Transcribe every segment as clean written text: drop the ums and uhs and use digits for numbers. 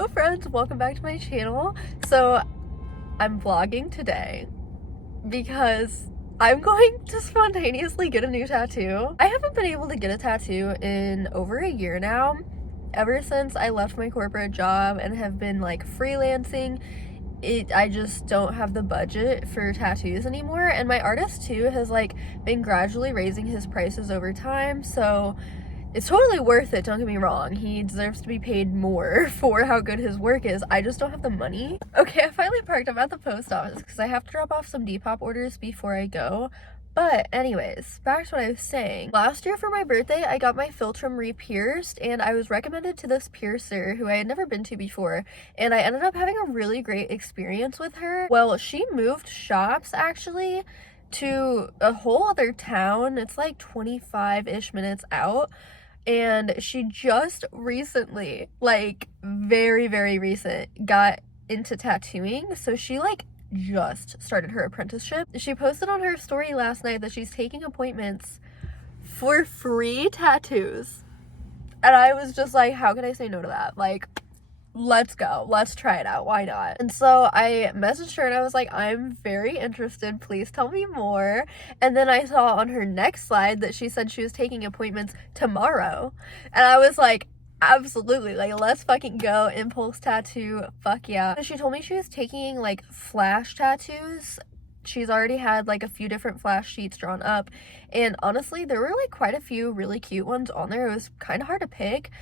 Hello friends, welcome back to my channel. So I'm vlogging today because I'm going to spontaneously get a new tattoo. I haven't been able to get a tattoo in over a year now, ever since I left my corporate job and have been like freelancing. I just don't have the budget for tattoos anymore, and my artist too has like been gradually raising his prices over time, so it's totally worth it, don't get me wrong. He deserves to be paid more for how good his work is. I just don't have the money. Okay, I finally parked. I'm at the post office because I have to drop off some Depop orders before I go. But anyways, back to what I was saying. Last year for my birthday, I got my philtrum re-pierced, and I was recommended to this piercer who I had never been to before, and I ended up having a really great experience with her. Well, she moved shops actually to a whole other town. It's like 25-ish minutes out. And she just recently, like very, very recent, got into tattooing. So she like just started her apprenticeship. She posted on her story last night that she's taking appointments for free tattoos. And I was just like, how can I say no to that? Like, let's go, let's try it out, why not? And so I messaged her and I was like, I'm very interested, please tell me more. And then I saw on her next slide that she said she was taking appointments tomorrow, and I was like, absolutely, like let's fucking go. Impulse tattoo, fuck yeah. She told me she was taking like flash tattoos. She's already had like a few different flash sheets drawn up, and honestly there were like quite a few really cute ones on there. It was kind of hard to pick.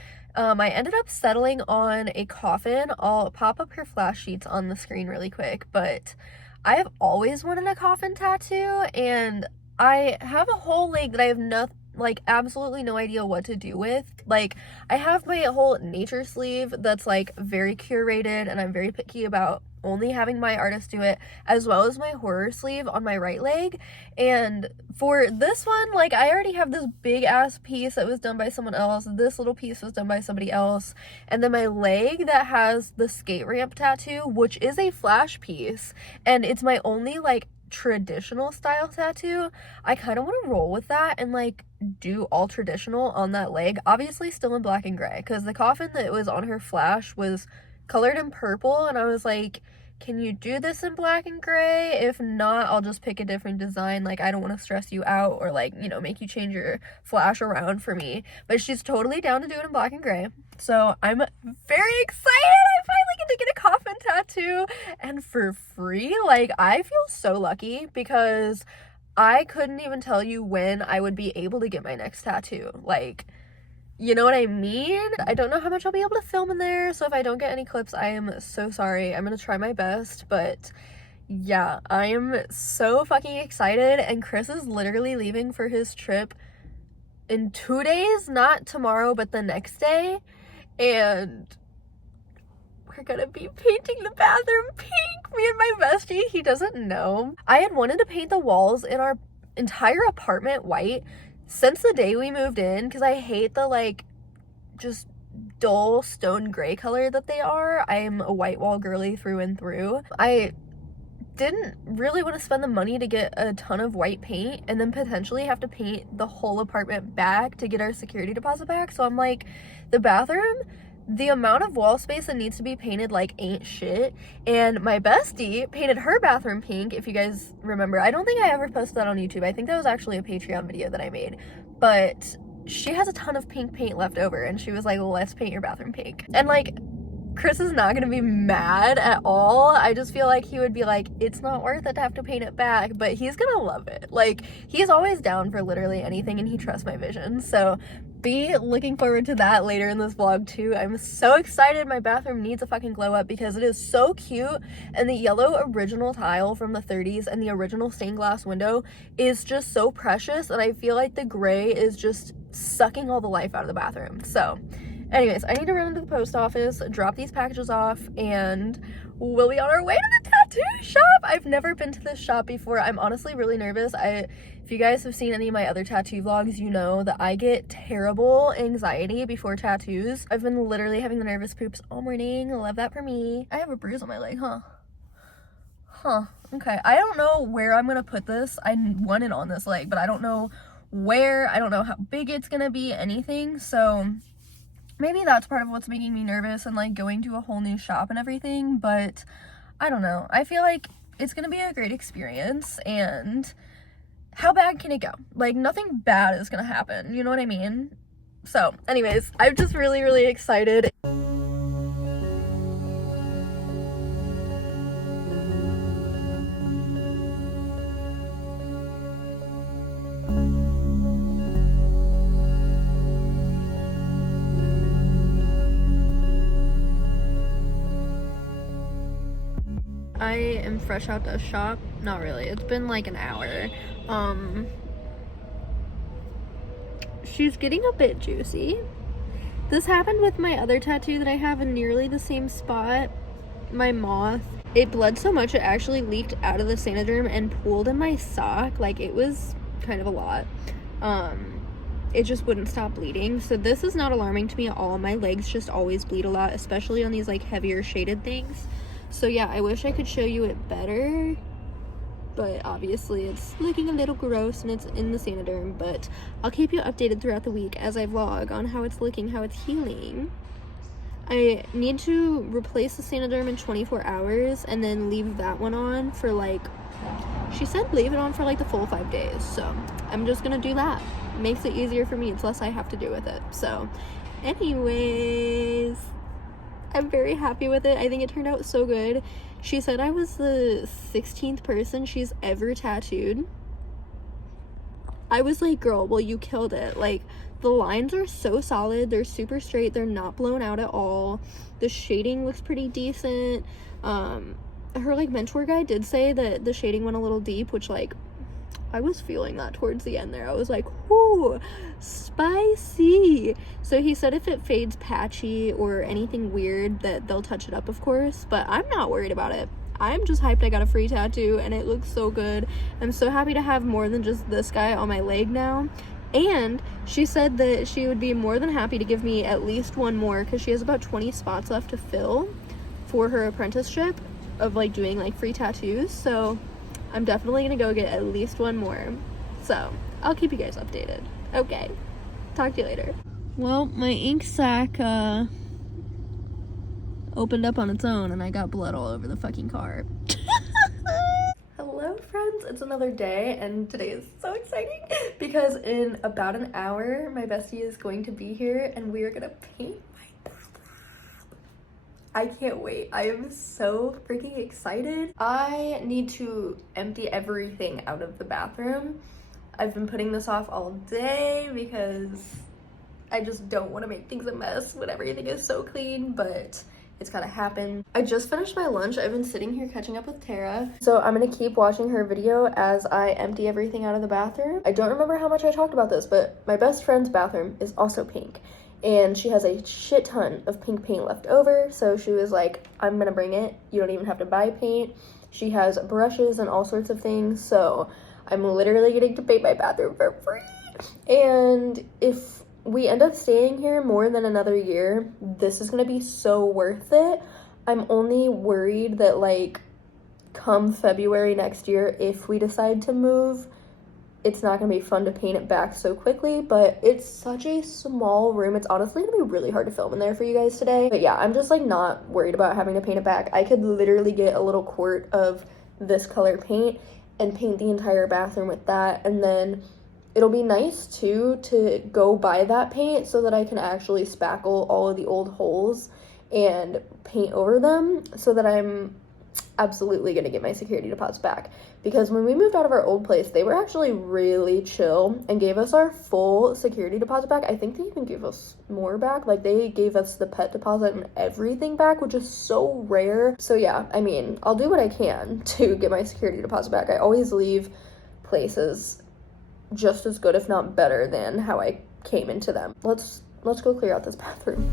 I ended up settling on a coffin. I'll pop up her flash sheets on the screen really quick, but I have always wanted a coffin tattoo, and I have a whole leg that I have absolutely no idea what to do with. Like, I have my whole nature sleeve that's like very curated, and I'm very picky about only having my artist do it, as well as my horror sleeve on my right leg. And for this one, like, I already have this big ass piece that was done by someone else, this little piece was done by somebody else, and then my leg that has the skate ramp tattoo, which is a flash piece, and it's my only like traditional style tattoo. I kind of want to roll with that and like do all traditional on that leg, obviously still in black and gray, because the coffin that was on her flash was colored in purple, and I was like, can you do this in black and gray? If not, I'll just pick a different design. Like, I don't want to stress you out or like, you know, make you change your flash around for me. But she's totally down to do it in black and gray, so I'm very excited. I finally get to get a coffin tattoo, and for free. Like, I feel so lucky because I couldn't even tell you when I would be able to get my next tattoo. Like, you know what I mean? I don't know how much I'll be able to film in there, so if I don't get any clips, I am so sorry. I'm gonna try my best, but yeah, I am so fucking excited, and Chris is literally leaving for his trip in 2 days, not tomorrow, but the next day, and we're gonna be painting the bathroom pink, me and my bestie. He doesn't know. I had wanted to paint the walls in our entire apartment white since the day we moved in, because I hate the like just dull stone gray color that they are. I am a white wall girly through and through. I didn't really want to spend the money to get a ton of white paint and then potentially have to paint the whole apartment back to get our security deposit back. So I'm like, the bathroom, the amount of wall space that needs to be painted like ain't shit. And my bestie painted her bathroom pink, if you guys remember. I don't think I ever posted that on YouTube. I think that was actually a Patreon video that I made, but she has a ton of pink paint left over, and she was like, let's paint your bathroom pink. And like, Chris is not gonna be mad at all. I just feel like he would be like, it's not worth it to have to paint it back, but he's gonna love it. Like, he's always down for literally anything, and he trusts my vision. So be looking forward to that later in this vlog too. I'm so excited. My bathroom needs a fucking glow up because it is so cute, and the yellow original tile from the 30s and the original stained glass window is just so precious, and I feel like the gray is just sucking all the life out of the bathroom. So anyways, I need to run into the post office, drop these packages off, and we'll be on our way to the tattoo shop. I've never been to this shop before. I'm honestly really nervous. If you guys have seen any of my other tattoo vlogs, you know that I get terrible anxiety before tattoos. I've been literally having the nervous poops all morning. Love that for me. I have a bruise on my leg, huh? Okay, I don't know where I'm gonna put this. I want it on this leg, but I don't know where. I don't know how big it's gonna be, anything. So maybe that's part of what's making me nervous and like going to a whole new shop and everything, but I don't know. I feel like it's gonna be a great experience, and how bad can it go? Like, nothing bad is gonna happen, you know what I mean? So anyways, I'm just really, really excited. I am fresh out the shop. Not really. It's been like an hour. She's getting a bit juicy. This happened with my other tattoo that I have in nearly the same spot. My moth. It bled so much it actually leaked out of the Sanoderm and pooled in my sock. Like, it was kind of a lot. It just wouldn't stop bleeding. So this is not alarming to me at all. My legs just always bleed a lot, especially on these like heavier shaded things. So yeah, I wish I could show you it better, but obviously it's looking a little gross and it's in the Sanoderm, but I'll keep you updated throughout the week as I vlog on how it's looking, how it's healing. I need to replace the Sanoderm in 24 hours and then leave that one on for like, she said leave it on for like the full 5 days, so I'm just gonna do that. It makes it easier for me, it's less I have to do with it. So anyways, I'm very happy with it. I think it turned out so good. She said I was the 16th person she's ever tattooed. I was like, girl, well, you killed it. Like, the lines are so solid. They're super straight. They're not blown out at all. The shading looks pretty decent. Her like mentor guy did say that the shading went a little deep, which like I was feeling that towards the end there. I was like, whoo, spicy. So he said if it fades patchy or anything weird that they'll touch it up, of course, but I'm not worried about it. I'm just hyped I got a free tattoo and it looks so good. I'm so happy to have more than just this guy on my leg now. And she said that she would be more than happy to give me at least one more because she has about 20 spots left to fill for her apprenticeship of like doing like free tattoos. So I'm definitely gonna go get at least one more. So I'll keep you guys updated. Okay, talk to you later. Well, my ink sac opened up on its own and I got blood all over the fucking car. Hello friends, it's another day and today is so exciting because in about an hour my bestie is going to be here and we are gonna paint my bathroom. I can't wait. I am so freaking excited. I need to empty everything out of the bathroom. I've been putting this off all day because I just don't want to make things a mess when everything is so clean, but it's gotta happen. I just finished my lunch. I've been sitting here catching up with Tara. So I'm gonna keep watching her video as I empty everything out of the bathroom. I don't remember how much I talked about this, but my best friend's bathroom is also pink. And she has a shit ton of pink paint left over. So she was like, I'm gonna bring it. You don't even have to buy paint. She has brushes and all sorts of things. So I'm literally getting to paint my bathroom for free. And if we end up staying here more than another year, this is gonna be so worth it. I'm only worried that like come February next year, if we decide to move, it's not gonna be fun to paint it back so quickly, but it's such a small room. It's honestly gonna be really hard to film in there for you guys today. But yeah, I'm just like not worried about having to paint it back. I could literally get a little quart of this color paint and paint the entire bathroom with that, and then it'll be nice too to go buy that paint so that I can actually spackle all of the old holes and paint over them, so that I'm absolutely gonna get my security deposits back. Because when we moved out of our old place, they were actually really chill and gave us our full security deposit back. I think they even gave us more back. Like, they gave us the pet deposit and everything back, which is so rare. So yeah, I mean, I'll do what I can to get my security deposit back. I always leave places just as good, if not better, than how I came into them. Let's go clear out this bathroom.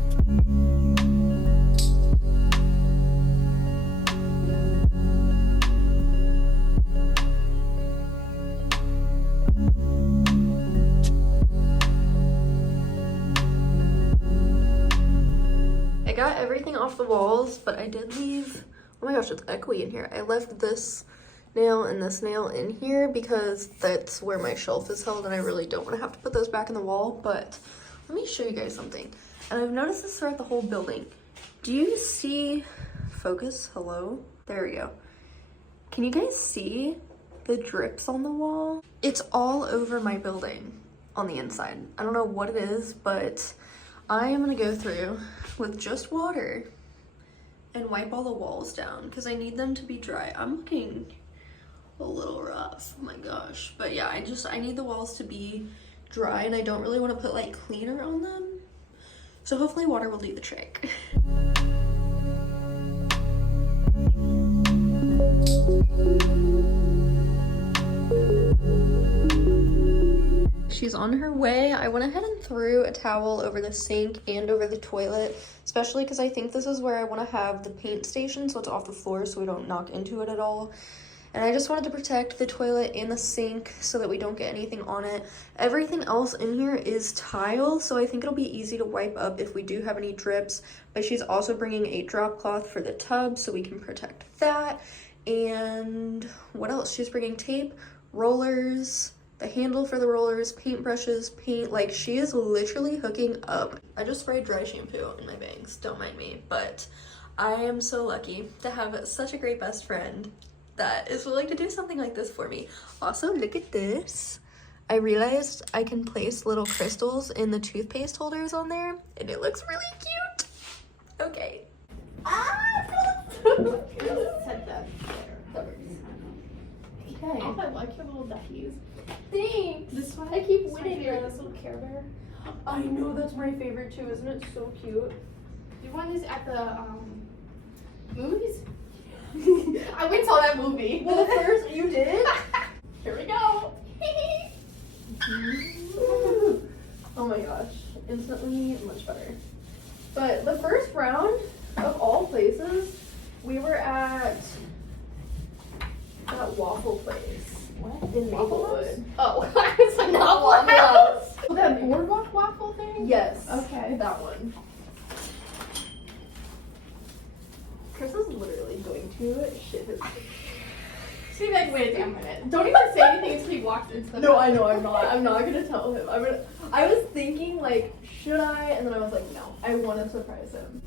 I got everything off the walls, but I did leave, oh my gosh, it's echoey in here. I left this nail and this nail in here because that's where my shelf is held and I really don't want to have to put those back in the wall. But let me show you guys something. And I've noticed this throughout the whole building. Do you see, focus, hello? There we go. Can you guys see the drips on the wall? It's all over my building on the inside. I don't know what it is, but I am gonna go through with just water and wipe all the walls down because I need them to be dry. I'm looking a little rough, oh my gosh. But yeah, I need the walls to be dry, and I don't really want to put like cleaner on them. So hopefully water will do the trick. She's on her way. I went ahead and threw a towel over the sink and over the toilet, especially because I think this is where I want to have the paint station, so it's off the floor so we don't knock into it at all. And I just wanted to protect the toilet and the sink so that we don't get anything on it. Everything else in here is tile, so I think it'll be easy to wipe up if we do have any drips. But she's also bringing a drop cloth for the tub so we can protect that. And what else? She's bringing tape, rollers, the handle for the rollers, paintbrushes, paint. Like, she is literally hooking up. I just sprayed dry shampoo in my bangs, don't mind me. But I am so lucky to have such a great best friend that is willing to do something like this for me. Also, look at this. I realized I can place little crystals in the toothpaste holders on there, and it looks really cute. Okay. Set that there. Okay. Oh, I like your little duckies. Thanks. This one, I keep this winning here, this. this little Care Bear. I know, that's my favorite too. Isn't it so cute? You want this at the movies? I went and saw that movie. Well, the first you did. Here we go. Oh my gosh, instantly much better. But the first round, of all places, we were at that waffle place. What? In Waffle Maplewood. Oh, I was like, not Waffle House. House. Oh, that boardwalk waffle thing? Yes. Okay. That one. Chris is literally going to shit his pants. See, like, wait a damn minute. Don't even say anything until he walks into the No, house. I know, I'm not. I'm not gonna tell him. I was thinking, like, should I? And then I was like, no, I want to surprise him.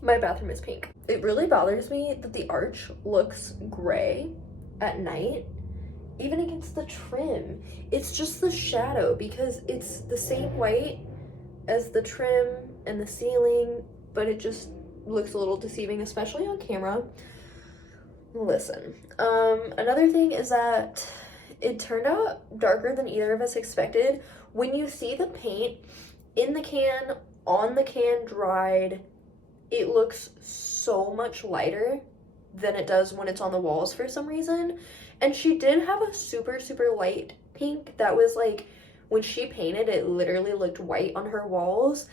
My bathroom is pink. It really bothers me that the arch looks gray at night, even against the trim. It's just the shadow because it's the same white as the trim and the ceiling, but it just looks a little deceiving, especially on camera. Listen, another thing is that it turned out darker than either of us expected. When you see the paint in the can, on the can dried, it looks so much lighter than it does when it's on the walls for some reason. And she did have a super, super light pink that was like, when she painted, it literally looked white on her walls.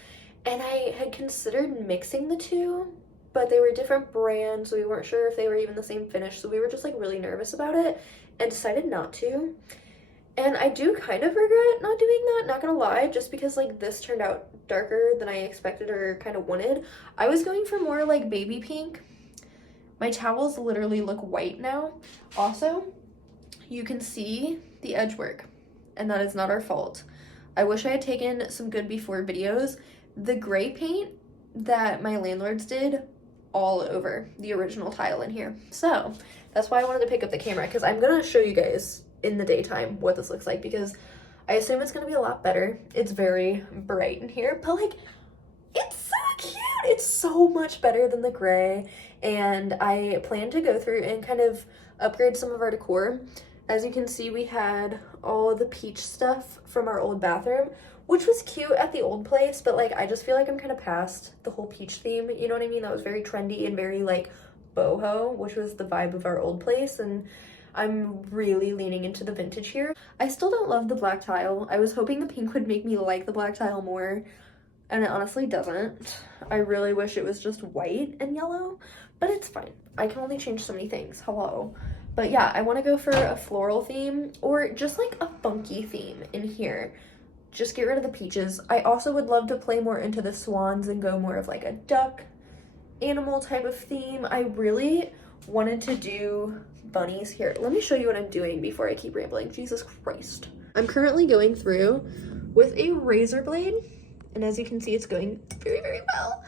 And I had considered mixing the two, but they were different brands, so we weren't sure if they were even the same finish, so we were just like really nervous about it and decided not to. And I do kind of regret not doing that, not gonna lie, just because like this turned out darker than I expected or kind of wanted. I was going for more like baby pink. My towels literally look white now. Also, you can see the edge work, and that is not our fault. I wish I had taken some good before videos. The gray paint that my landlords did all over the original tile in here. So that's why I wanted to pick up the camera, because I'm gonna show you guys in the daytime what this looks like, because I assume it's gonna be a lot better. It's very bright in here, but like, it's so cute. It's so much better than the gray, and I plan to go through and kind of upgrade some of our decor. As you can see, we had all of the peach stuff from our old bathroom, which was cute at the old place, but like, I just feel like I'm kind of past the whole peach theme, you know what I mean? That was very trendy and very like boho, which was the vibe of our old place, and I'm really leaning into the vintage here. I still don't love the black tile. I was hoping the pink would make me like the black tile more, and it honestly doesn't. I really wish it was just white and yellow, but it's fine. I can only change so many things, hello. But yeah, I want to go for a floral theme, or just like a funky theme in here. Just get rid of the peaches. I also would love to play more into the swans and go more of like a duck animal type of theme. I really wanted to do bunnies here. Let me show you what I'm doing before I keep rambling. Jesus Christ. I'm currently going through with a razor blade, and as you can see, it's going very, very well.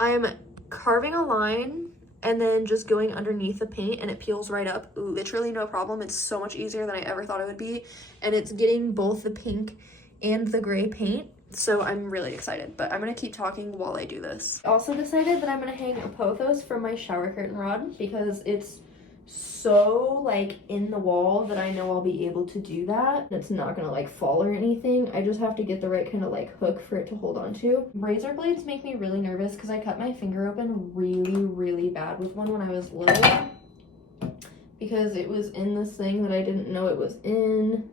I'm carving a line and then just going underneath the paint, and it peels right up. Literally no problem. It's so much easier than I ever thought it would be, and it's getting both the pink and the gray paint, so I'm really excited. But I'm gonna keep talking while I do this. I also decided that I'm gonna hang a pothos from my shower curtain rod, because it's so like in the wall that I know I'll be able to do that. It's not gonna like fall or anything. I just have to get the right kind of like hook for it to hold on to. Razor blades make me really nervous because I cut my finger open really bad with one when I was little, because it was in this thing that I didn't know it was in,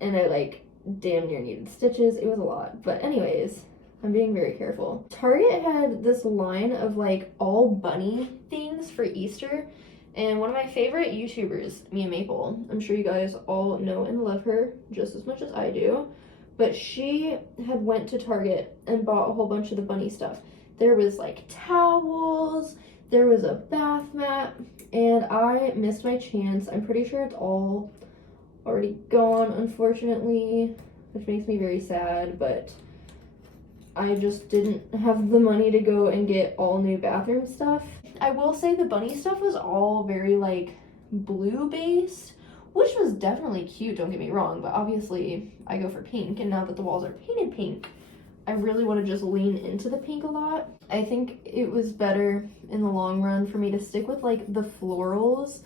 and I like damn near needed stitches. It was a lot, but anyways, I'm being very careful. Target had this line of like all bunny things for Easter, and one of my favorite YouTubers, Mia Maple, I'm sure you guys all know and love her just as much as I do, but she had went to Target and bought a whole bunch of the bunny stuff. There was like towels, there was a bath mat, and I missed my chance. I'm pretty sure it's all already gone, unfortunately, which makes me very sad, but I just didn't have the money to go and get all new bathroom stuff. I will say the bunny stuff was all very like blue based, which was definitely cute, don't get me wrong, but obviously I go for pink, and now that the walls are painted pink, I really want to just lean into the pink a lot. I think it was better in the long run for me to stick with like the florals.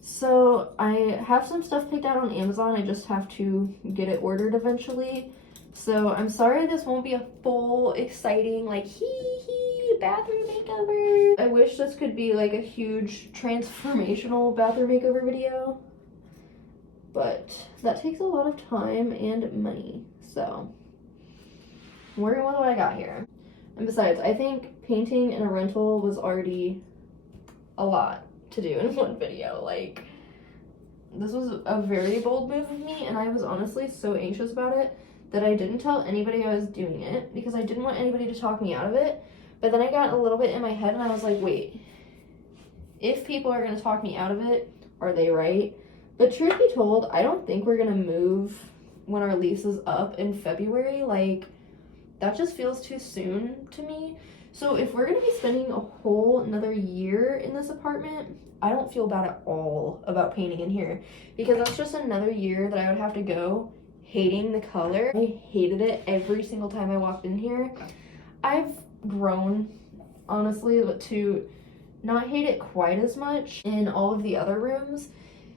So I have some stuff picked out on Amazon. I just have to get it ordered eventually. So I'm sorry this won't be a full, exciting, like, hee bathroom makeover. I wish this could be like a huge transformational bathroom makeover video, but that takes a lot of time and money. So I'm working with what I got here. And besides, I think painting in a rental was already a lot to do in one video. Like, this was a very bold move of me, and I was honestly so anxious about it that I didn't tell anybody I was doing it, because I didn't want anybody to talk me out of it. But then I got a little bit in my head and I was like, wait, if people are going to talk me out of it, are they right? But truth be told, I don't think we're going to move when our lease is up in February. Like, that just feels too soon to me. So if we're going to be spending a whole another year in this apartment, I don't feel bad at all about painting in here, because that's just another year that I would have to go hating the color. I hated it every single time I walked in here. I've grown, honestly, to not hate it quite as much in all of the other rooms,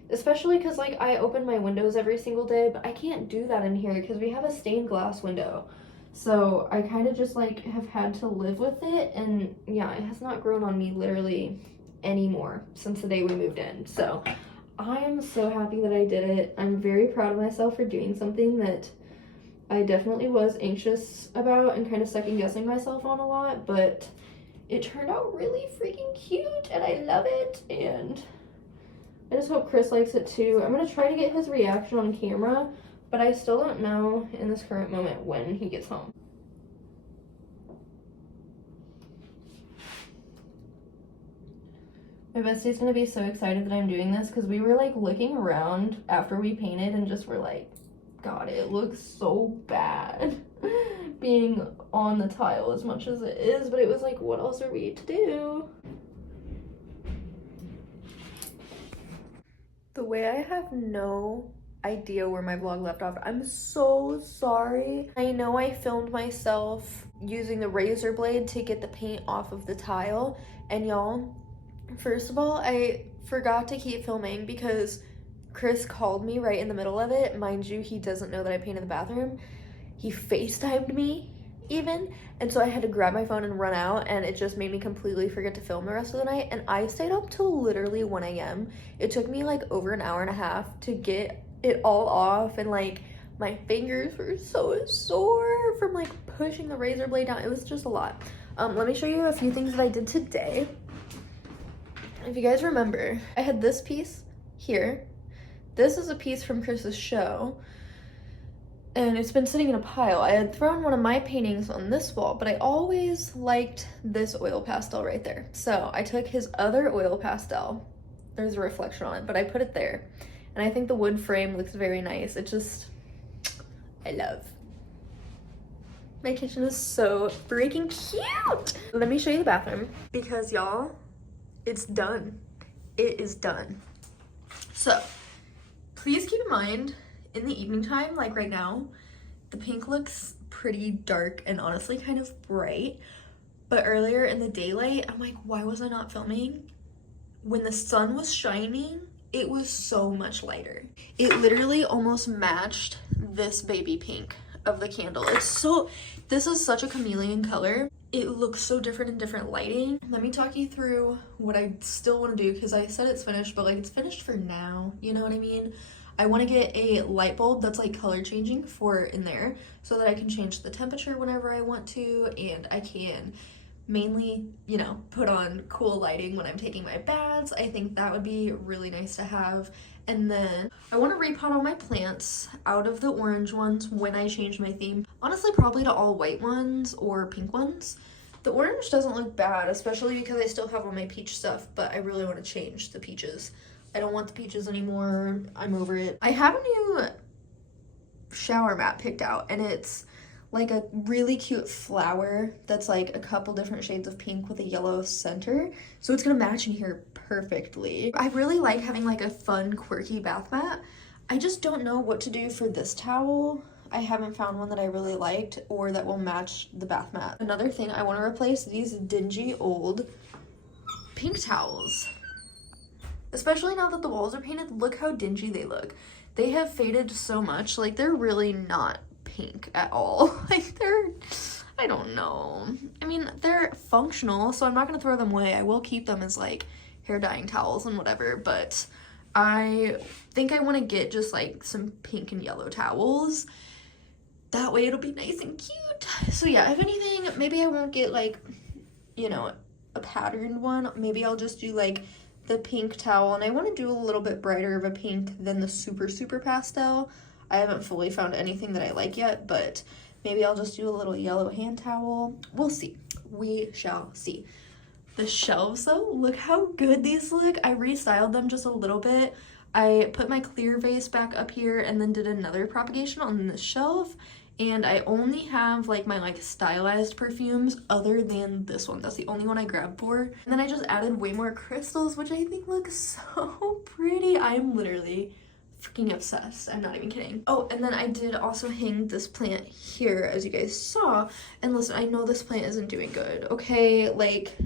especially because like I open my windows every single day, but I can't do that in here because we have a stained glass window. So I kind of just like have had to live with it, and yeah, it has not grown on me literally anymore since the day we moved in. So I am so happy that I did it. I'm very proud of myself for doing something that I definitely was anxious about and kind of second guessing myself on a lot, but it turned out really freaking cute and I love it, and I just hope Chris likes it too. I'm gonna try to get his reaction on camera, but I still don't know in this current moment when he gets home. My bestie's gonna be so excited that I'm doing this, because we were like looking around after we painted and just were like, God, it looks so bad being on the tile as much as it is, but it was like, what else are we to do? The way I have no idea where my vlog left off, I'm so sorry. I know I filmed myself using the razor blade to get the paint off of the tile, and y'all, first of all, I forgot to keep filming because Chris called me right in the middle of it. Mind you, he doesn't know that I painted the bathroom. He FaceTimed me even, and so I had to grab my phone and run out, and it just made me completely forget to film the rest of the night, and I stayed up till literally 1 a.m. It took me like over an hour and a half to get it all off, and like my fingers were so sore from like pushing the razor blade down. It was just a lot. Let me show you a few things that I did today. If you guys remember, I had this piece here. This is a piece from Chris's show, and it's been sitting in a pile. I had thrown one of my paintings on this wall, but I always liked this oil pastel right there. So I took his other oil pastel. There's a reflection on it, but I put it there. And I think the wood frame looks very nice. It just, I love. My kitchen is so freaking cute. Let me show you the bathroom because y'all, it's done. It is done. So please keep in mind, in the evening time, like right now, the pink looks pretty dark and honestly kind of bright. But earlier in the daylight, I'm like, why was I not filming? When the sun was shining, it was so much lighter. It literally almost matched this baby pink of the candle. This is such a chameleon color. It looks so different in different lighting. Let me talk you through what I still want to do, because I said it's finished, but like it's finished for now, you know what I mean? I want to get a light bulb that's like color changing for in there so that I can change the temperature whenever I want to, and I can mainly, you know, put on cool lighting when I'm taking my baths. I think that would be really nice to have. And then I want to repot all my plants out of the orange ones when I change my theme. Honestly, probably to all white ones or pink ones. The orange doesn't look bad, especially because I still have all my peach stuff, but I really want to change the peaches. I don't want the peaches anymore. I'm over it. I have a new shower mat picked out, and it's like a really cute flower that's like a couple different shades of pink with a yellow center. So it's gonna match in here perfectly. I really like having like a fun, quirky bath mat. I just don't know what to do for this towel. I haven't found one that I really liked or that will match the bath mat. Another thing, I want to replace these dingy old pink towels. Especially now that the walls are painted, look how dingy they look. They have faded so much, like they're really not pink at all. Like I don't know. I mean, they're functional, so I'm not gonna throw them away. I will keep them as like hair dyeing towels and whatever, but I think I want to get just like some pink and yellow towels. That way it'll be nice and cute. So yeah, if anything, maybe I won't get like, you know, a patterned one. Maybe I'll just do like the pink towel, and I want to do a little bit brighter of a pink than the super pastel. I haven't fully found anything that I like yet, but maybe I'll just do a little yellow hand towel. We'll see. We shall see. The shelves though, look how good these look. I restyled them just a little bit. I put my clear vase back up here and then did another propagation on the shelf, and I only have like my like stylized perfumes other than this one. That's the only one I grabbed for. And then I just added way more crystals, which I think looks so pretty. I'm literally freaking obsessed. I'm not even kidding. Oh, and then I did also hang this plant here, as you guys saw. And listen, I know this plant isn't doing good, okay? Like,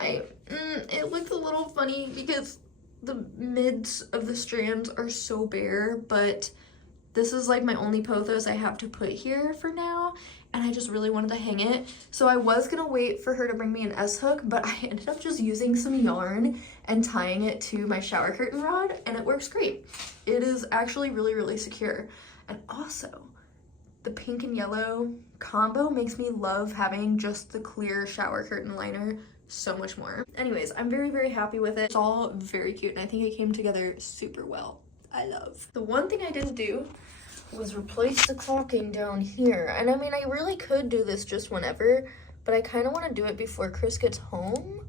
it looks a little funny because the mids of the strands are so bare, but this is like my only pothos I have to put here for now, and I just really wanted to hang it. So I was gonna wait for her to bring me an S-hook, but I ended up just using some yarn and tying it to my shower curtain rod, and it works great. It is actually really, really secure. And also, the pink and yellow combo makes me love having just the clear shower curtain liner so much more. Anyways, I'm very, very happy with it. It's all very cute, and I think it came together super well. I love. The one thing I didn't do was replace the caulking down here. And I mean, I really could do this just whenever, but I kind of want to do it before Chris gets home.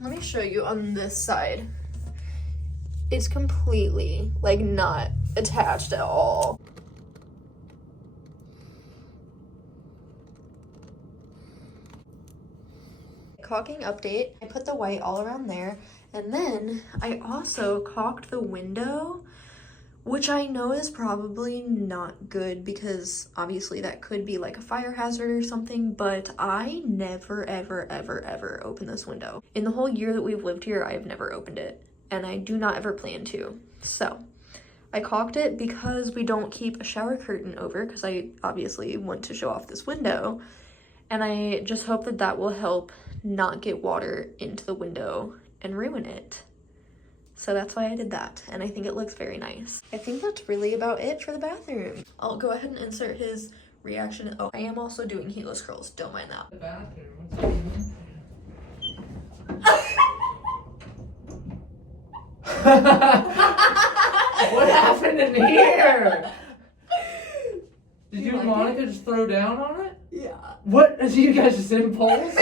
Let me show you on this side. It's completely, like, not attached at all. Caulking update. I put the white all around there, and then I also caulked the window, which I know is probably not good because obviously that could be like a fire hazard or something, but I never, ever, ever, ever open this window. In the whole year that we've lived here, I have never opened it, and I do not ever plan to. So I caulked it because we don't keep a shower curtain over, because I obviously want to show off this window, and I just hope that that will help not get water into the window and ruin it. So that's why I did that, and I think it looks very nice. I think that's really about it for the bathroom. I'll go ahead and insert his reaction. Oh, I am also doing heelless curls, don't mind that. The bathroom. What happened in here? Did you and Monica just throw down on it? Yeah. What? Is you guys just impulse?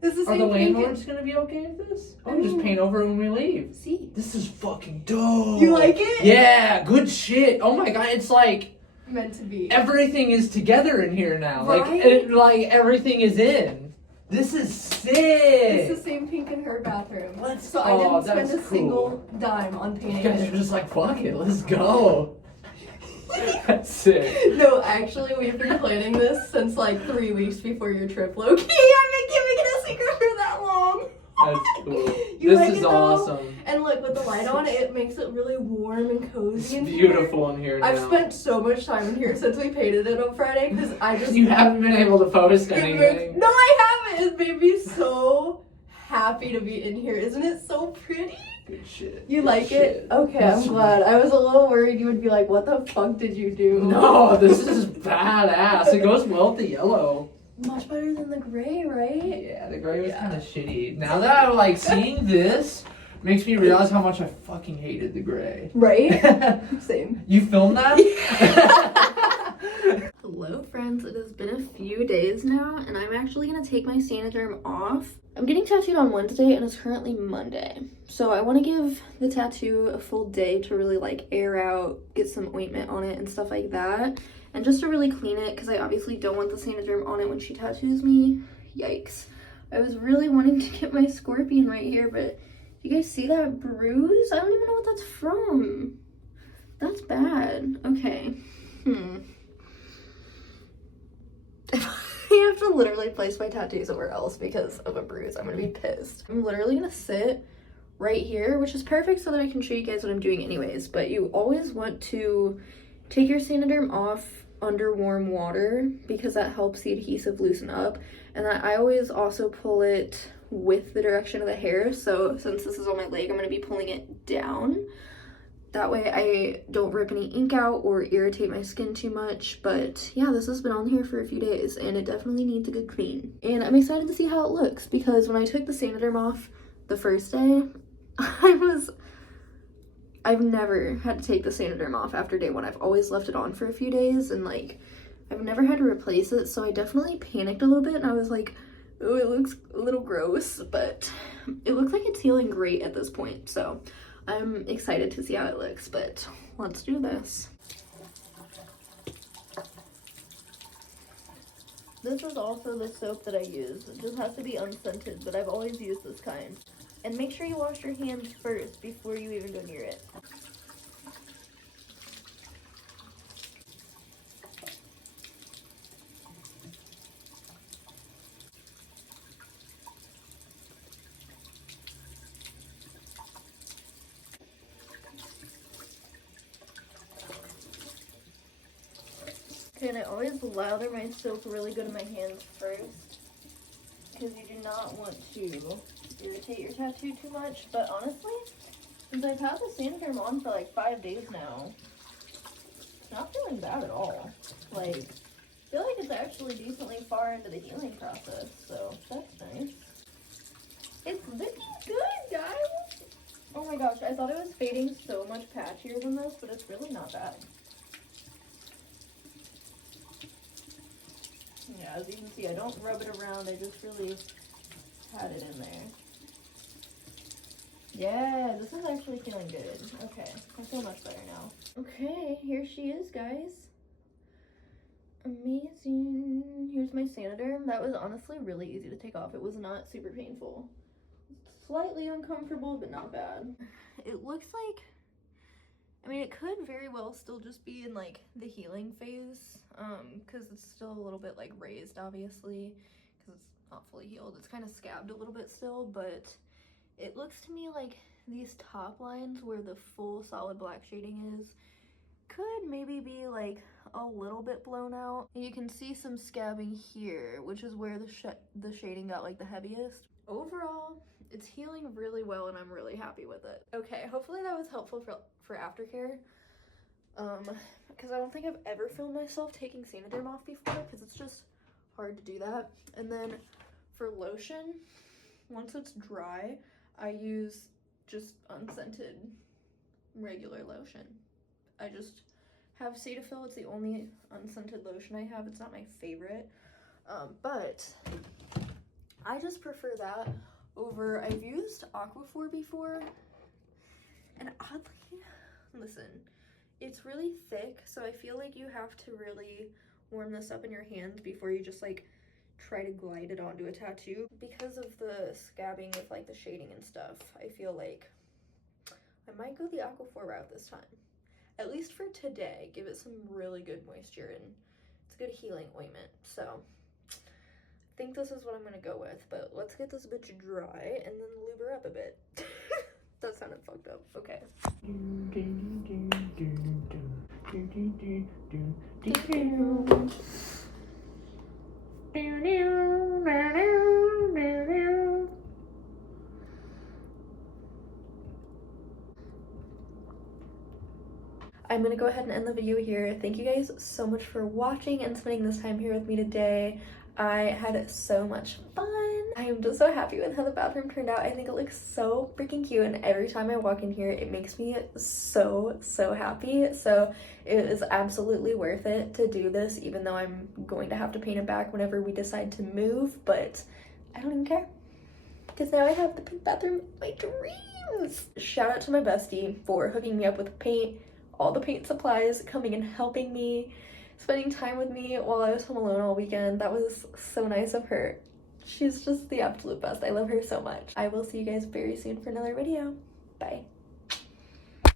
This is Are the landlords gonna be okay with this? Oh, just paint over it when we leave. See? This is fucking dope. You like it? Yeah, good shit. Oh my god, it's like Meant to be. everything is together in here now. Right? Like everything is in. This is sick. It's the same pink in her bathroom. So I didn't spend that's a cool. single dime on painting You guys it. are just like, fuck it, let's go. That's sick. No, actually, we've been planning this since like 3 weeks before your trip, Loki. I've been keeping it a secret for that long. That's cool. You This like is it, though? awesome. And like with the light on, it makes it really warm and It's cozy. in here. beautiful in here now. I've spent so much time in here since we painted it on Friday because I just. You haven't been able to post It anything. makes- no, I haven't. It made me so happy to be in here. Isn't it so pretty? Good shit. You Good like shit. it? Okay, I'm glad. I was a little worried you would be like, what the fuck did you do? No, this is badass. It goes well with the yellow. Much better than the gray, right? Yeah, the gray was kind of shitty. Now that I'm like seeing this, makes me realize how much I fucking hated the gray. Right? Same. You filmed that? Hello friends, it has been a few days now, and I'm actually gonna take my Sanoderm off. I'm getting tattooed on Wednesday, and it's currently Monday. So I want to give the tattoo a full day to really like air out, get some ointment on it and stuff like that. And just to really clean it, because I obviously don't want the Sanoderm on it when she tattoos me. Yikes. I was really wanting to get my scorpion right here, but you guys see that bruise? I don't even know what that's from. That's bad. Okay. I have to literally place my tattoo somewhere else because of a bruise. I'm gonna be pissed. I'm literally gonna sit right here, which is perfect so that I can show you guys what I'm doing anyways. But you always want to take your Sanoderm off under warm water because that helps the adhesive loosen up. And then I always also pull it with the direction of the hair. So since this is on my leg, I'm gonna be pulling it down. That way I don't rip any ink out or irritate my skin too much. But yeah, this has been on here for a few days and it definitely needs a good clean. And I'm excited to see how it looks because when I took the Sanoderm off the first day, I've never had to take the Sanoderm off after day one. I've always left it on for a few days and like I've never had to replace it. So I definitely panicked a little bit and I was like, oh, it looks a little gross, but it looks like it's healing great at this point. So I'm excited to see how it looks, but let's do this. This is also the soap that I use. It just has to be unscented, but I've always used this kind. And make sure you wash your hands first before you even go near it. Okay, and I always lather my soap really good in my hands first because you do not want to irritate your tattoo too much. But honestly, since I've had the Sanoderm on for like 5 days now, it's not feeling bad at all. Like, I feel like it's actually decently far into the healing process, so that's nice. It's looking good, guys! Oh my gosh, I thought it was fading so much patchier than this, but it's really not bad. Yeah, as you can see, I don't rub it around, I just really pat it in there. Yeah, this is actually feeling good. Okay, I feel much better now. Okay, here she is, guys. Amazing. Here's my Saniderm. That was honestly really easy to take off. It was not super painful. Slightly uncomfortable, but not bad. It looks like, I mean, it could very well still just be in like the healing phase, because it's still a little bit like raised, obviously, because it's not fully healed. It's kind of scabbed a little bit still, but it looks to me like these top lines where the full solid black shading is could maybe be like a little bit blown out. And you can see some scabbing here, which is where the shading got like the heaviest. Overall, it's healing really well and I'm really happy with it. Okay, hopefully that was helpful for aftercare. Because I don't think I've ever filmed myself taking Saniderm off before, because it's just hard to do that. And then for lotion, once it's dry, I use just unscented regular lotion. I just have Cetaphil. It's the only unscented lotion I have. It's not my favorite, but I just prefer that over, I've used Aquaphor before, and oddly, listen, it's really thick, so I feel like you have to really warm this up in your hands before you just like try to glide it onto a tattoo. Because of the scabbing with like the shading and stuff, I feel like I might go the Aquaphor route this time. At least for today, give it some really good moisture, and it's a good healing ointment. So I think this is what I'm gonna go with, but let's get this bitch dry and then lube her up a bit. That sounded fucked up. Okay. I'm gonna go ahead and end the video here. Thank you guys so much for watching and spending this time here with me today. I had so much fun. I am just so happy with how the bathroom turned out. I think it looks so freaking cute, and every time I walk in here, it makes me so happy. So it is absolutely worth it to do this, even though I'm going to have to paint it back whenever we decide to move, but I don't even care, because now I have the pink bathroom of my dreams. Shout out to my bestie for hooking me up with paint, all the paint supplies, coming and helping me, spending time with me while I was home alone all weekend. That was so nice of her. She's just the absolute best. I love her so much. I will see you guys very soon for another video. Bye.